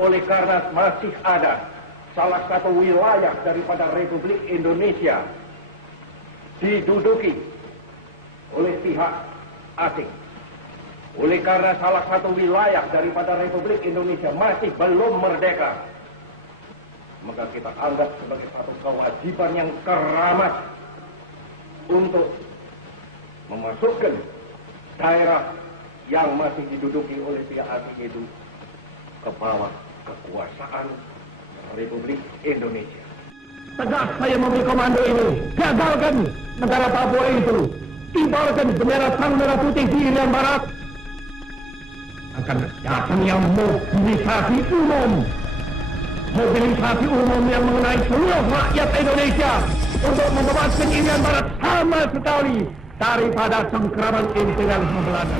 oleh karena masih ada salah satu wilayah daripada Republik Indonesia diduduki oleh pihak asing. Oleh karena salah satu wilayah daripada Republik Indonesia masih belum merdeka, maka kita anggap sebagai satu kewajiban yang keramat untuk memasukkan daerah yang masih diduduki oleh pihak asing itu ke bawah kekuasaan Republik Indonesia. Tegas saya memberi komando ini. Gagalkan negara Papua itu. Kibarkan bendera sang merah putih di Irian Barat. Akan datang yang mobilisasi umum. Mobilisasi umum yang mengenai seluruh rakyat Indonesia untuk membebaskan Irian Barat sama sekali daripada cengkraman imperialisme Belanda.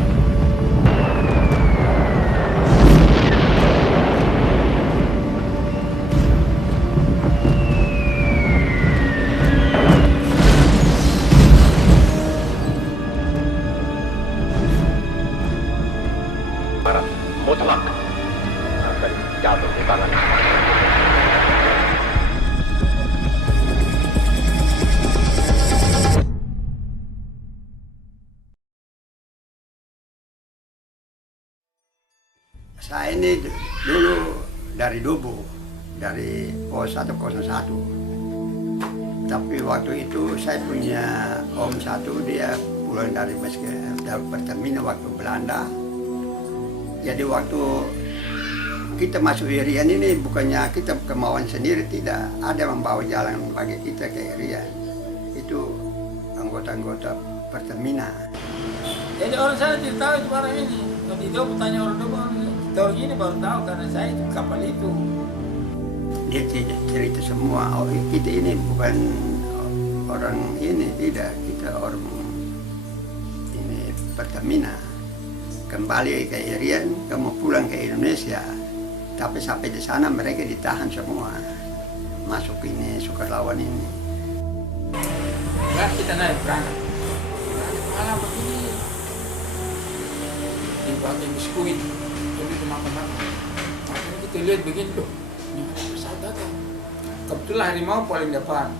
Barat mutlak akan jatuh di tangan. Saya ini dulu dari Dubu, dari pos 101. Tapi waktu itu saya punya om satu, dia pulang dari Pertamina waktu Belanda. Jadi waktu kita masuk Irian ini bukannya kita kemauan sendiri, tidak. Ada membawa jalan bagi kita ke Irian. Itu anggota-anggota Pertamina. Jadi orang sana tidak tahu itu barang ini. Kalau itu bertanya orang Dubu, tahu gini baru tahu karena saya itu kapal itu. Dia cerita semua, oh kita ini bukan orang ini, tidak. Kita orang ini Pertamina. Kembali ke Irian, kamu pulang ke Indonesia. Tapi sampai di sana mereka ditahan semua. Masuk ini, Sukarlawan ini. Enggak, kita naik berangkat. Malam begini. Dipakai biskuit. Jadi kita makan-makan. Makanya kita lihat begini loh. Ini ada pesawat datang. Kebetulan harimau paling depan.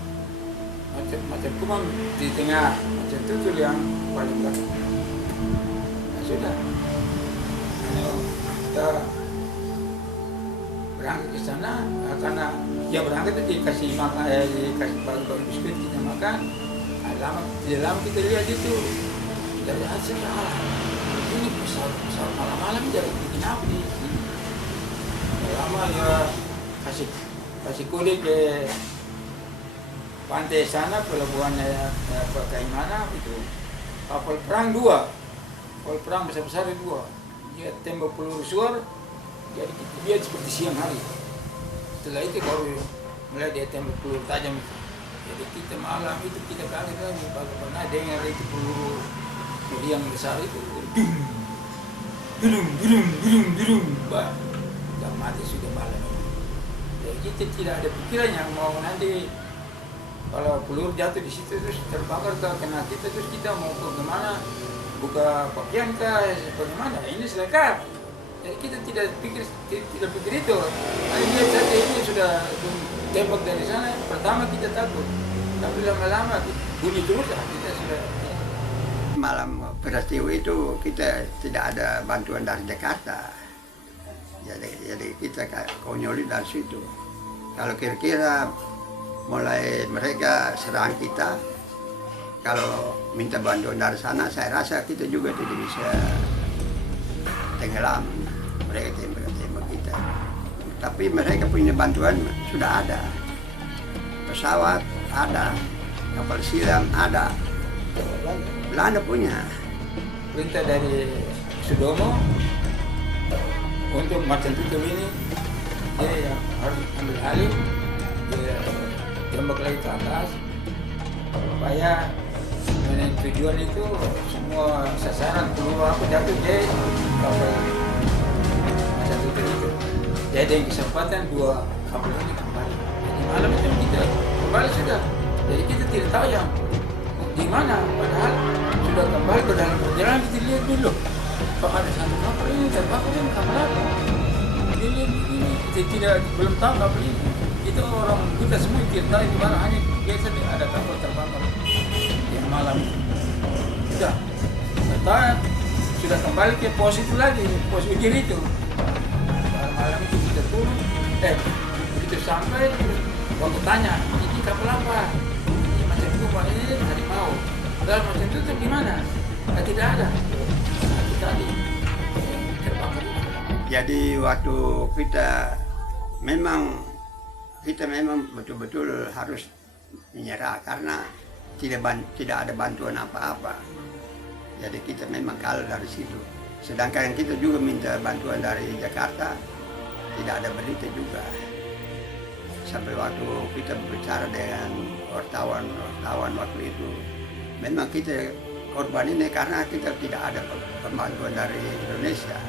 Macam kumang di tengah. Macam tutul yang paling belakang. Nah, sudah. Kita berangkat ke sana karena dia berangkat itu dikasih makan, dikasih baru biskuit kita makan. Tidak lama kita lihat itu dari hasil ini pesawat malam-malam jadi bikin apa di sini. Lama dia kasih kode ke pantai sana, pelabuhannya bagaimana itu kapal perang 2, kapal perang besar-besar 2. Dia tembak peluru suar, jadi kita lihat seperti siang hari. Setelah itu baru mulai dia tembak peluru tajam. Jadi kita malam itu kita kaget lagi, pernah dengar itu peluru yang besar itu, dulung, bah, sudah mati sudah malam. Jadi kita tidak ada pikiran yang mau nanti kalau peluru jatuh di situ terus terbakar kena kita terus kita mau ke mana? Buka pakaian kah, bagaimana? Ini selekap. Kita tidak pikir itu. Lihat saja ini sudah tembak dari sana. Pertama kita takut, tapi lama-lama bunyi terus kita sudah. Malam peristiwa itu kita tidak ada bantuan dari Jakarta. Jadi kita konyoli dari situ. Kalau kira-kira mulai mereka serang kita, kalau minta bantuan dari sana, saya rasa kita juga tidak bisa tenggelam. Mereka tembak kita. Tapi mereka punya bantuan sudah ada. Pesawat ada, kapal silam ada. Belanda punya. Perintah dari Sudomo untuk macam itu ini, dia yang harus ambil alih, dia tembak lagi ke atas supaya dengan tujuan itu semua sasaran peluru apa jatuh di kapal macam itu. Jadi ada kesempatan 2 kapal ini kembali. Jadi malam itu kita kembali sudah. Jadi kita tidak tahu yang di mana. Padahal sudah kembali ke dalam perjalanan kita lihat dulu. Kalau ada satu kapal ini dan kapal ini kapal apa? Dia lihat begini. tidak belum tahu kapal ini. Itu orang kita semua tidak tahu di mana, hanya biasa ada kapal terbakar yang malam. Sudah, kita sudah kembali ke pos itu lagi, pos ujir itu. Malam itu kita turun, begitu sampai waktu tanya, ini kapal apa? Ini macam itu Pak, ini harimau. Padahal macam itu gimana? Tidak ada. Tadi terbakar. Jadi waktu kita memang betul-betul harus menyerah karena tidak ada bantuan apa-apa. Jadi kita memang kalah dari situ. Sedangkan kita juga minta bantuan dari Jakarta, tidak ada berita juga. Sampai waktu kita berbicara dengan wartawan waktu itu, memang kita korban ini karena kita tidak ada bantuan dari Indonesia.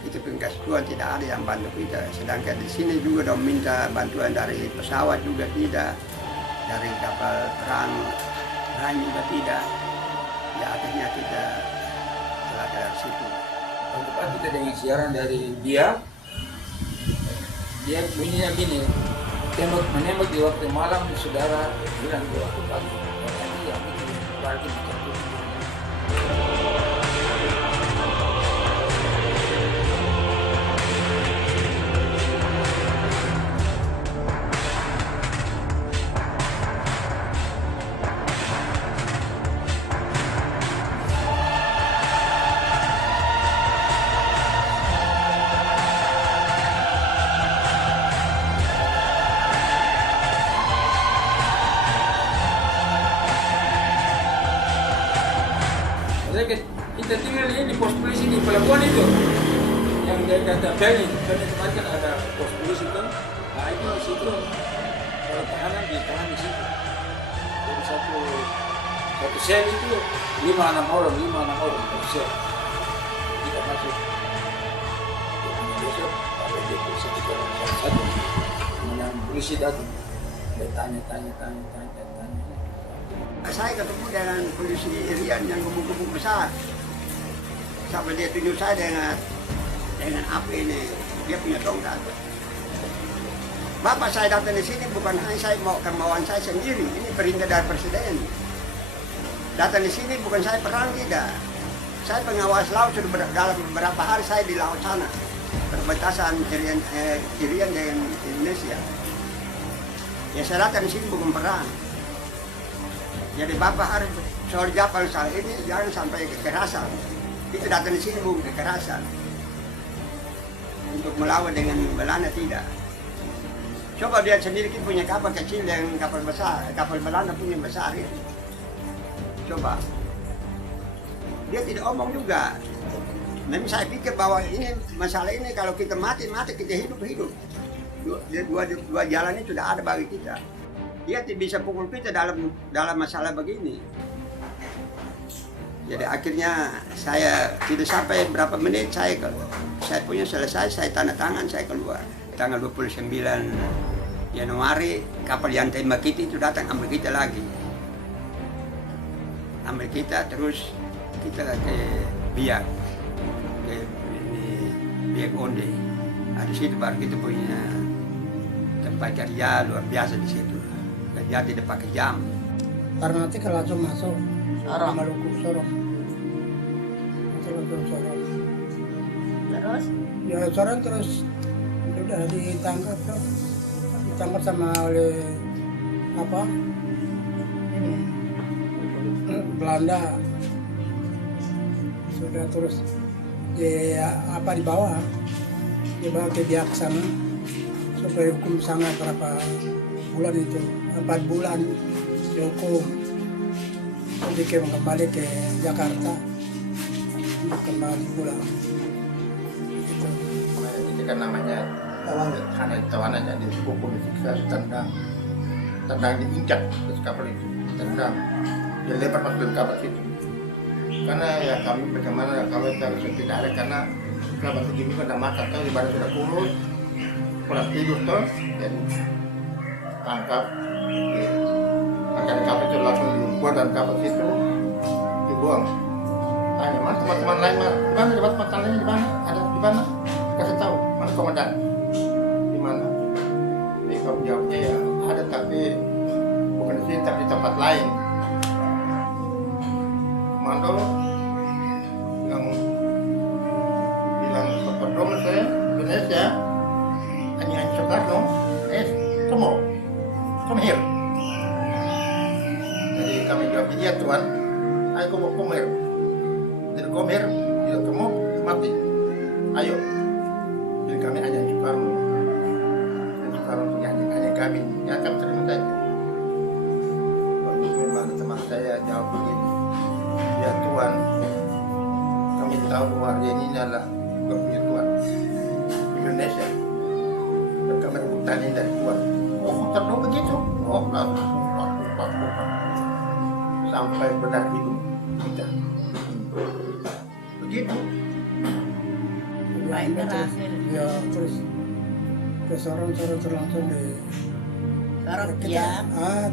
Kita pengkas Tuhan tidak ada yang bantu kita. Sedangkan di sini juga dong minta bantuan dari pesawat juga tidak, dari kapal perang juga tidak. Ya akhirnya kita telah dari situ. Waktu Pak kita dengan siaran dari dia bunyinya gini, menembak di waktu malam saudara bilang di waktu pagi. Ini yang itu berarti macam itu. Kita tinggal di pos polisi di pelabuhan itu yang dia kata Beni kemarin kan ada pos polisi itu, nah itu di situ kalau tahanan ditahan di situ. Jadi satu sel itu 5-6 orang per sel. Kita masuk besok ada di polisi kita satu yang polisi datang dia tanya. Saya ketemu dengan polisi Irian yang gebuk-gebuk besar. Sampai dia tunjuk saya dengan api ini, dia punya tongkat. Bapak saya datang di sini bukan hanya saya mau kemauan saya sendiri, ini perintah dari Presiden. Datang di sini bukan saya perang tidak. Saya pengawas laut sudah dalam beberapa hari saya di laut sana, perbatasan Irian dengan Indonesia. Ya saya datang di sini bukan perang. Jadi Bapak harus soal kapal ini jangan sampai kekerasan. Kita datang di sini bukan kekerasan. Untuk melawan dengan Belanda tidak. Coba dia sendiri kita punya kapal kecil dan kapal besar. Kapal Belanda punya besar ya. Coba. Dia tidak omong juga. Memang saya pikir bahwa ini masalah ini kalau kita mati kita hidup. Dua jalan ini sudah ada bagi kita. Dia tidak bisa pukul kita dalam masalah begini. Jadi akhirnya saya tidak sampai berapa menit saya punya selesai, saya tanda tangan, saya keluar. Tanggal 29 Januari kapal yang tembak kita itu datang ambil kita lagi. Ambil kita terus kita ke Biak, Biak Onde. Di situ baru kita punya tempat kerja luar biasa di situ. Kerja tidak pakai jam. Karena nanti kalau langsung masuk Maluku Sorong. Terus? Ya Sorong terus udah ditangkap sama oleh Belanda. Sudah terus dibawa ke Biak sana supaya hukum sana berapa bulan itu 4 bulan dihukum. Jadi kembali ke Jakarta kembali pulang gitu. Itu kan namanya tawan aja dihukum disiksa tendang diinjak terus kapal itu tendang dia lempar masuk dalam kapal itu karena ya kami bagaimana kalau tidak ada karena kapal segini kan makan kan di badan sudah kurus kurang tidur tuh dan tangkap angkat kapal itu langsung dibuat dalam kapal itu dibuang. Tanya mana teman-teman lain mana? Di mana dapat masalahnya di mana? Ada di mana? Kasih tahu mana komandan. kami jawab, iya Tuhan, ayo kamu komer. Jadi komer, dia kamu mati. Ayo. Jadi kami hanya Soekarno. Dan Soekarno punya hanya kami. Ya kami terima saja. Waktu memang teman saya jawab begini. Ya Tuhan, kami tahu bahwa dia ini adalah bukan punya Tuhan. Indonesia. Dan kami bertanya dari Tuhan. Oh, terlalu begitu. Oh, sampai benar hidup kita. Begitu. Ya terus orang langsung di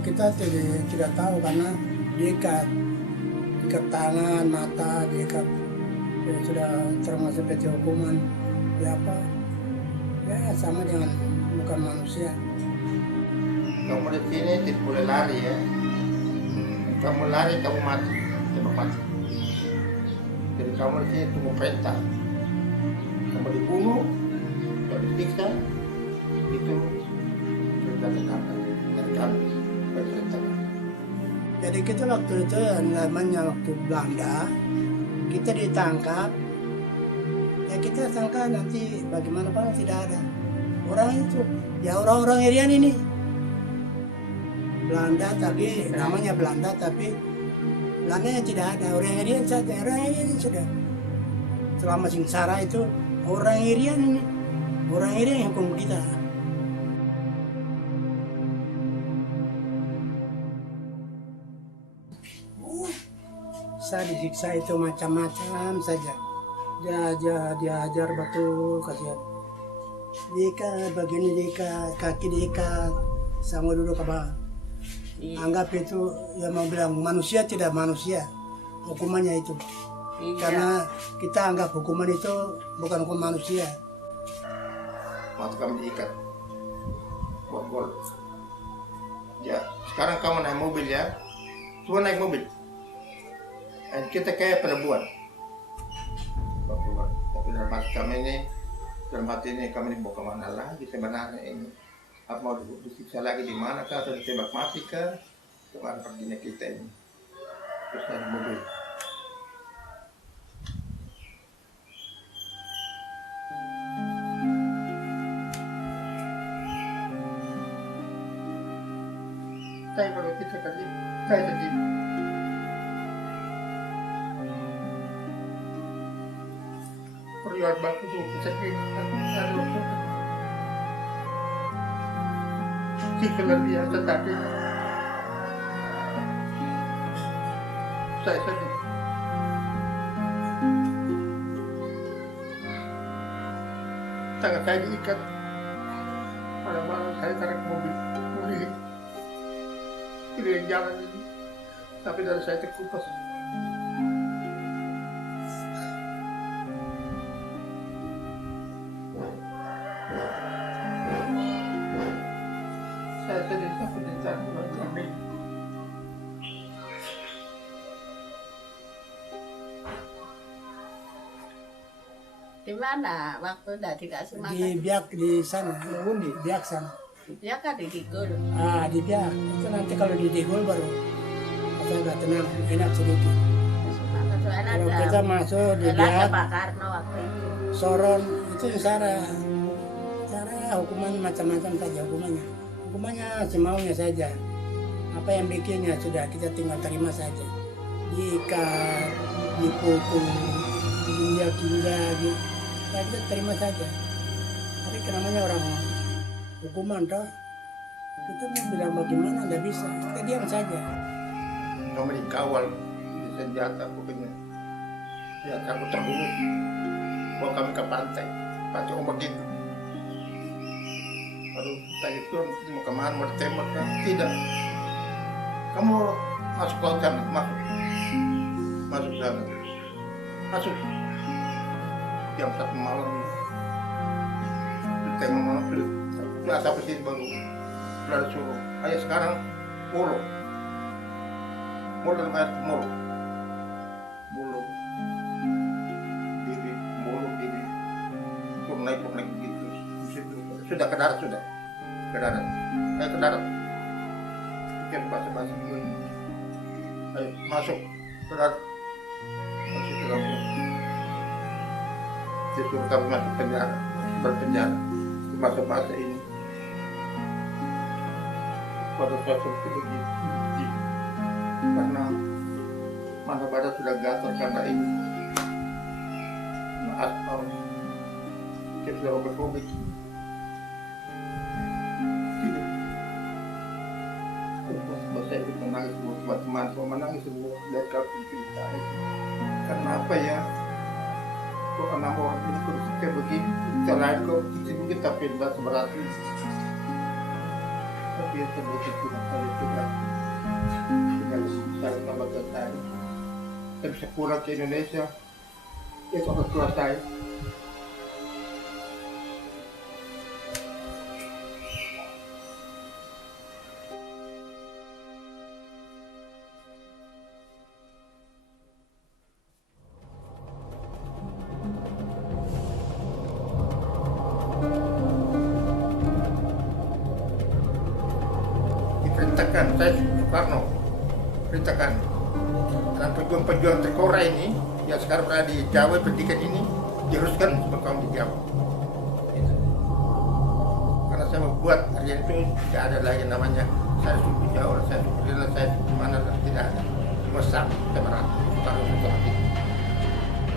kita tidak tahu karena diikat tangan, mata, diikat ya, sudah termasuk PT hukuman ya apa ya sama dengan bukan manusia. Kamu di sini tidak boleh lari ya. Kamu lari kamu mati, tembak mati. Jadi kamu di sini tunggu perintah. Kamu dibunuh, kalau disiksa, itu perintah dari kami. Jadi kita waktu itu namanya waktu Belanda, kita ditangkap. Ya kita sangka nanti bagaimana Pak tidak ada orang itu, ya orang-orang Irian ini. Belanda tapi namanya Belanda tapi Belandanya tidak ada, orang Irian saja, orang Irian sudah selama sengsara itu orang Irian ini, orang Irian yang hukum kita. Saya disiksa itu macam-macam saja, diajar betul kasihan, diikat begini, diikat kaki, diikat sama duduk ke bawah. Anggap itu yang mau bilang manusia tidak manusia hukumannya itu. Karena kita anggap hukuman itu bukan hukum manusia. Waktu kami diikat buat gol. Ya, sekarang kamu naik mobil ya. Semua naik mobil. Dan kita kayak perempuan. Tapi dalam hati kami ini, dalam hati ini kami dibawa kemana lagi sebenarnya ini. Apa mau disiksa lagi di mana kah, atau ditembak mati kah? Kemana perginya kita ini? Terus naik mobil. Saya kalau kita tadi, saya tadi. Perjuangan bangsa itu sedih, ada jika lebih biasa tapi saya sedih. Tangan saya diikat, malam-malam saya tarik mobil, keliling jalan ini, tapi dari saya terkupas. Saya sedih sampai ditahan bulan kami. Di mana waktu dikasih makan? Di Biak di sana, di Biak sana. Di Biak kan di Digul. Di Biak itu nanti kalau di Digul baru kita nggak tenang, enak sedikit. Kalau kita masuk di Biak, Pak Karno waktu itu. Soron itu cara hukuman macam-macam saja hukumannya semaunya saja. Apa yang bikinnya sudah kita tinggal terima saja. Diikat, dipukul, diinjak-injak, ya kita terima saja. Tapi namanya orang hukuman toh, kita mau bilang bagaimana nggak bisa, kita diam saja. Kami dikawal di senjata pokoknya. Ya aku terurus, bawa kami ke pantai ombak itu. Lalu tanya Tuhan, mau kemana, mau ditembak kan? Tidak. Kamu masuk ke sana, masuk sana, masuk. Jam 1 malam, ditembak malam sudah sampai sini baru suruh. Ayo sekarang pulau dalam air mulu, turun naik begitu. Sudah ke darat, Saya ke darat. Pikir bahasa-bahasa dulu. Ayo, masuk berat masih terlalu disuruh kami masuk penjara, berpenjara di masa-masa ini. Pada saat itu karena mana badan sudah gatal karena ini aspal kita sudah robek-robek. Saya ikut menangis semua teman-teman menangis semua dari kalau cerita itu. Karena apa ya? Kok anak orang ini kok kayak begini? Selain kok mungkin tapi tidak seberati. Tapi ya sebut itu kali sudah tinggal saya tambah tadi. Saya bisa pulang ke Indonesia. Itu orang tua saya. Perintahkan saya Soekarno perintahkan dalam pejuang-pejuang terkora ini yang sekarang berada di Jawa pendidikan ini diharuskan berkaum di Jawa gitu. Karena saya membuat harian itu tidak ada lagi namanya saya suku Jawa, saya suku Lila, saya suku mana, tidak ada semua sama, saya merata Soekarno seperti itu.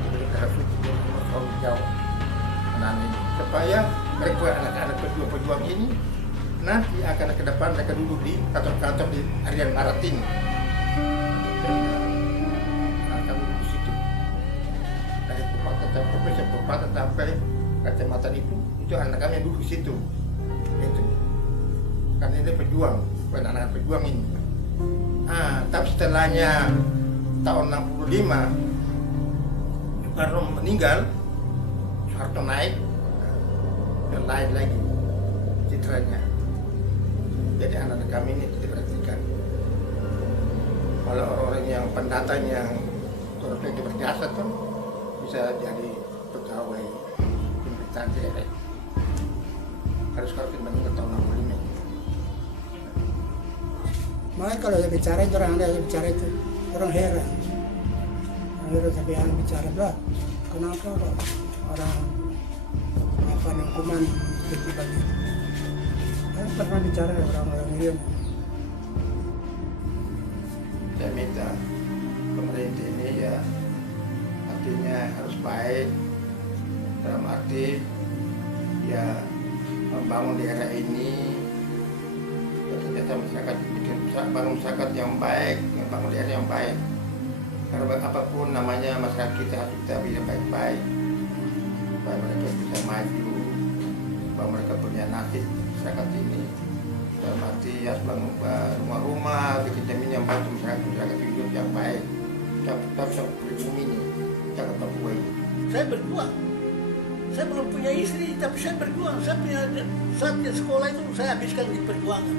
Jadi harus berkaum di Jawa anak-anak ini supaya mereka anak-anak pejuang-pejuang ini nanti akan ke depan mereka duduk di kantor-kantor di harian Maret ini. Akan duduk di situ. Dari Purwakarta sampai Kecamatan itu anak kami yang duduk di situ. Itu. Karena ini pejuang, bukan anak-anak pejuang ini. Tapi setelahnya tahun 65 Soekarno meninggal, Soeharto naik dan lain lagi citranya. Jadi anak-anak kami ini diperhatikan. Kalau orang-orang yang pendatang yang terus berjasa tuh bisa jadi pegawai pemerintahan daerah. Harus meninggal tahun 65. Makanya kalau saya bicara itu orang ada yang bicara itu orang heran. Orang heran sampai yang bicara bah, kenapa kok orang apa hukuman seperti begitu? Saya pernah bicara dengan orang-orang ini. Saya minta pemerintah ini ya artinya harus baik dalam arti ya membangun daerah ini ternyata masyarakat bikin bangun masyarakat yang baik, bangun daerah yang baik. Karena apapun namanya masyarakat kita bisa baik-baik supaya mereka bisa maju, supaya mereka punya nasib masyarakat ini. Dalam arti harus bangun rumah-rumah, bikin jamin yang baik untuk masyarakat hidup yang baik. Tetap sampai bumi ini, jangan Papua ini. Saya berjuang. Saya belum punya istri, tapi saya berjuang. Saya punya saatnya sekolah itu saya habiskan di perjuangan.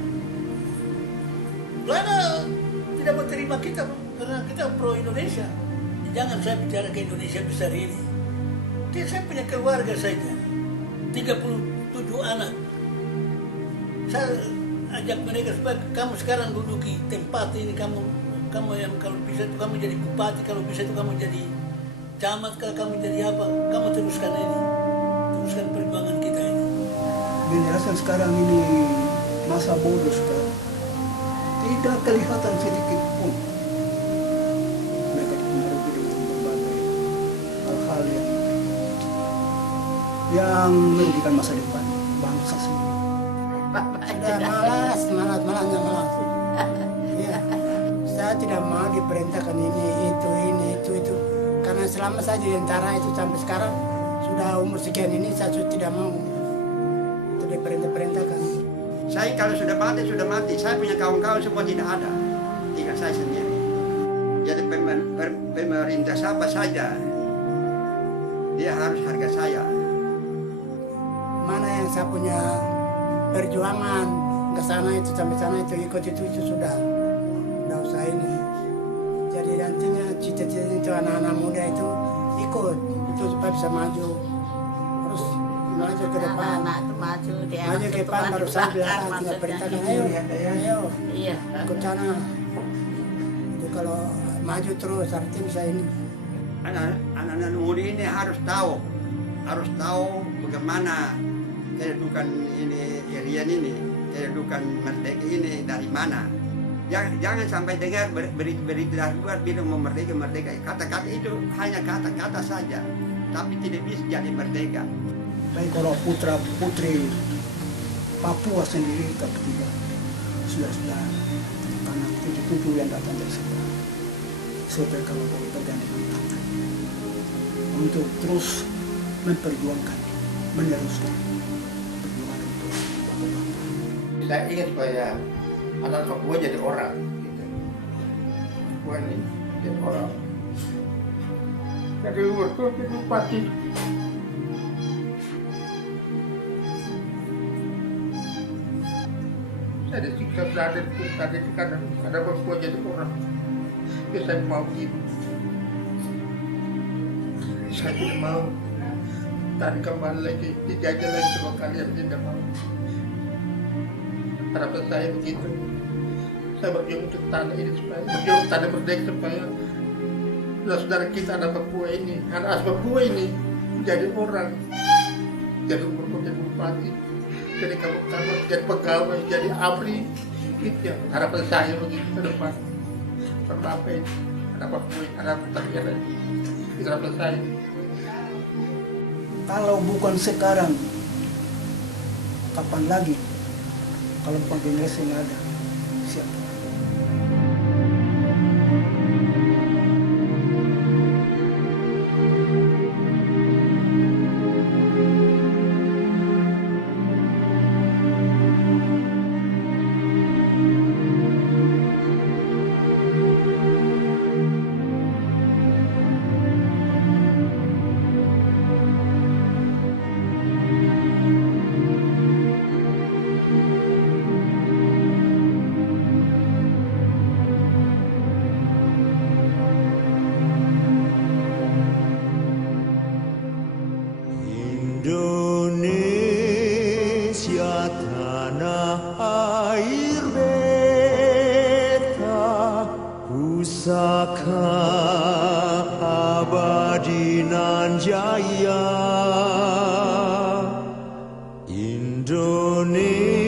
Belanda tidak mau terima kita karena kita pro Indonesia. Jangan saya bicara ke Indonesia besar ini. Saya punya keluarga saja, 37 anak. Saya ajak mereka supaya kamu sekarang duduki tempat ini, kamu yang kalau bisa itu kamu jadi bupati, kalau bisa itu kamu jadi camat, kalau kamu jadi apa, kamu teruskan ini, teruskan perjuangan kita ini. Generasi sekarang ini masa bodoh sekarang, tidak kelihatan sedikit pun mereka dipengaruhi dengan berbagai hal-hal yang merugikan masa depan bangsa sendiri. Sudah malas. Ya. Saya tidak mau diperintahkan ini, itu. Karena selama saya di tentara itu sampai sekarang sudah umur sekian ini saya sudah tidak mau itu diperintahkan. Saya kalau sudah mati. Saya punya kawan-kawan semua tidak ada, tinggal saya sendiri. Jadi pemerintah siapa saja, dia harus harga saya. Mana yang saya punya perjuangan ke sana itu sampai sana itu ikut itu sudah usah ini. Jadi nantinya cita-cita itu anak-anak muda itu ikut itu supaya bisa maju, terus maju ke depan. Anak itu maju ke depan baru saya bilang tinggal perintahkan ayo ikut sana. Itu kalau maju terus artinya bisa ini. Anak-anak muda ini harus tahu bagaimana kedudukan ini Irian ini, kedudukan merdeka ini dari mana. Jangan sampai dengar berita luar bilang merdeka. Kata-kata itu hanya kata-kata saja, tapi tidak bisa jadi merdeka. Baik kalau putra putri Papua sendiri ketiga sudah karena cucu yang datang dari sebelah. Supaya kalau boleh berganti tangan untuk terus memperjuangkan, meneruskan perjuangan untuk bapak-bapak. Saya ingin supaya anak Papua jadi orang, gitu. Papua ini jadi orang. Dari luar tuh jadi bupati. Saya disiksa ada Papua jadi orang. Ya saya mau gitu. Saya tidak mau tadi kembali lagi dijajah lagi sama kalian, tidak mau. Harapan saya begitu. Saya berjuang untuk tanah ini supaya berjuang tanah merdeka supaya saudara kita anak Papua ini, anak Papua ini menjadi orang, jadi bupati, jadi kabupaten, jadi pegawai, jadi abri. Itu yang harapan saya begitu ke depan. Apa ini? Anak Papua, anak Papua, itu harapan saya. Kalau bukan sekarang, kapan lagi? Kalau bukan generasi yang ada, siapa? Indonesia tanah air beta, pusaka abadi nan jaya. Indonesia